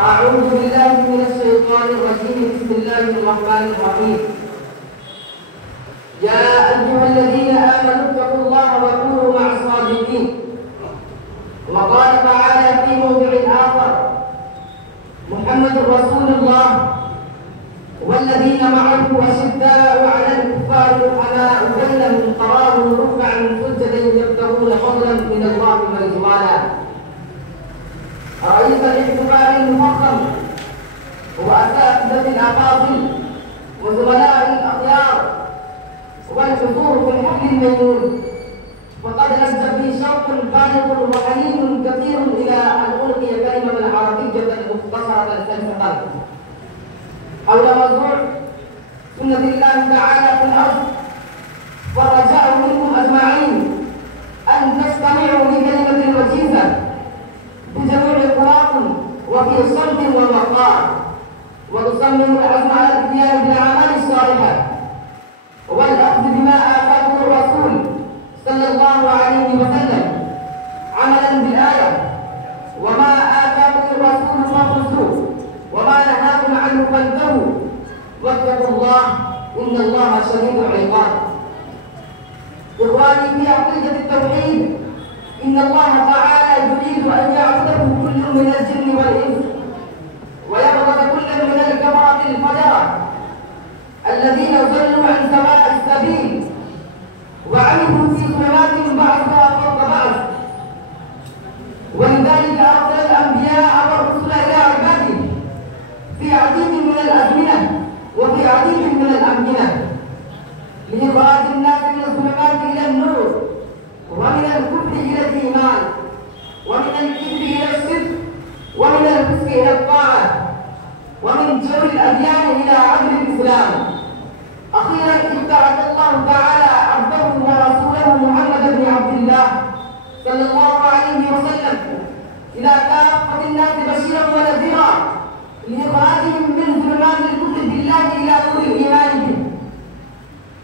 أعوذ بالله من الشيطان الرجيم. بسم الله الرحمن الرحيم. يا أيها الذين آمنوا اتقوا الله وكونوا مع الصادقين. وقال تعالى في موضع آخر: محمد رسول الله والذين معه أشداء على الكفار رحماء بينهم تراهم ركعا سجدا يبتغون فضلا من الله ورضوانا. رئيس الاحتفال المفخم وأساتذة الأفاضل وزملاء الأخيار والحضور في الحفل الميمون، وقد لز بي شوق بالغ وحنين كثير إلى أن ألقي كلمة عربية مختصرة سلسة حول موضوع سنة الله تعالى في الأرض، والرجاء منكم أجمعين أن تستمعوا لكلمة وجيزة بجميع قراء وفي صمت ووقار، وتصمم العزم على الاتيان بالأعمال الصالحة والأخذ بما آتاكم الرسول صلى الله عليه وسلم عملا بالآية: وما آتاكم الرسول فخذوه وما نهاكم عنه فانتهوا واتقوا الله إن الله شديد العقاب. إخواني في عقيدة التوحيد، إن الله تعالى يريد أن يعبده كل من الجن والإنس، ويبغض كل من الكفرة الفجرة الذين ضلوا عن سواء السبيل وعملوا في ظلمات بعضها فوق بعض. ولذلك أرسل الأنبياء والرسل إلى عباده في عديد من الأزمنة وفي عديد من الأمكنة لإخراج الناس من الظلمات إلى النور، ومن الكفر إلى الإيمان، ومن الكفر إلى الصدق، ومن الفسق إلى الطاعة، ومن جور الأديان إلى عدل الإسلام. أخيرا ابتعث الله تعالى عبده ورسوله محمد بن عبد الله صلى الله عليه وسلم إلى كافة الناس بشيرا ونذيرا لإخراجهم من ظلمات الكفر بالله إلى نور الإيمان به،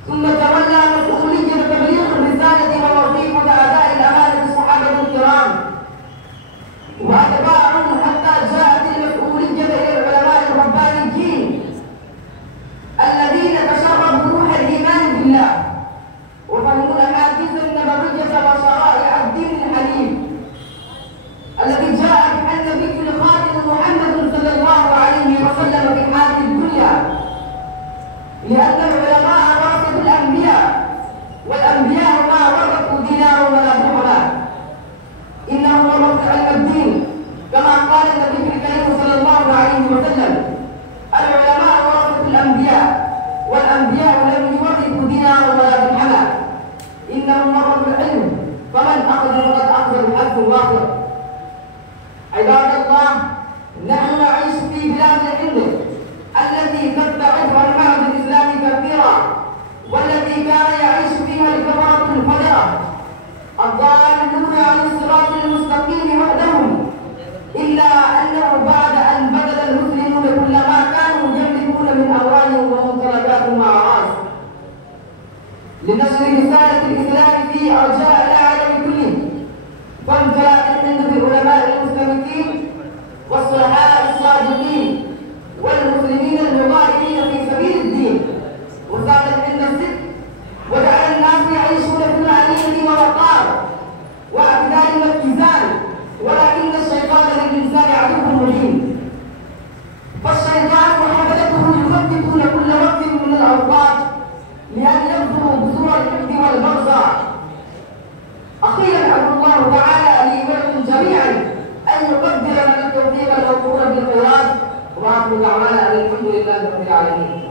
ثم تولى مسؤولية تبليغ الرسالة ووظيفة أداء الأمانة الصحابة الكرام وأتباعهم حتى جاءت المسؤولية إلى العلماء الربانيين الذين تشربوا روح الإيمان بالله وفهموا الأحاديث النبوية وشرائع الدين الحنيف الذي جاء بها النبي الخاتم محمد صلى الله عليه وسلم في هذه الدنيا، لأن العلماء ورثة الأنبياء، والأنبياء ما ورثوا دينارا ولا درهما، إنهم ورثوا علم الدين، كما قال النبي الكريم صلى الله عليه وسلم: العلماء ورثة الأنبياء والأنبياء لم يورثوا دينارا ولا درهما، إنهم ورثوا العلم، فمن أخذ فقد أخذ الحظ الوافر. عباد الله، نحن نعيش في بلاد العلم التي تبتعد عن بعض الإسلام كثيرا، والتي كان يعيش فيها الكفرة الفجرة الضالون عن الصراط المستقيم وحدهم، إلا أنه بعد أن بدل المسلمون كل ما كانوا يملكون من أموال وممتلكات وأعراض لنشر رسالة الإسلام في أرجاء العالم كله، فامتلأ الهند بالعلماء المستمسكين والصلحاء الصادقين والمسلمين المظاهرين في سبيل الدين، وزاد الهند الصدق، وجعل الناس يعيشون في العليم ووقار واعتدال واتزان، ولكن الشيطان للإنسان عدو مبين، فالشيطان وحفظته يخططون كل وقت من الأوقات لأن يبذروا بذور الحقد والبغضاء. أخيرا أدعو الله تعالى لي ولكم جميعا أن يقدر لنا التوفيق الموفور بالخيرات، وآخر دعوانا أن الحمد لله رب العالمين.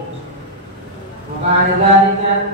وبعد ذلك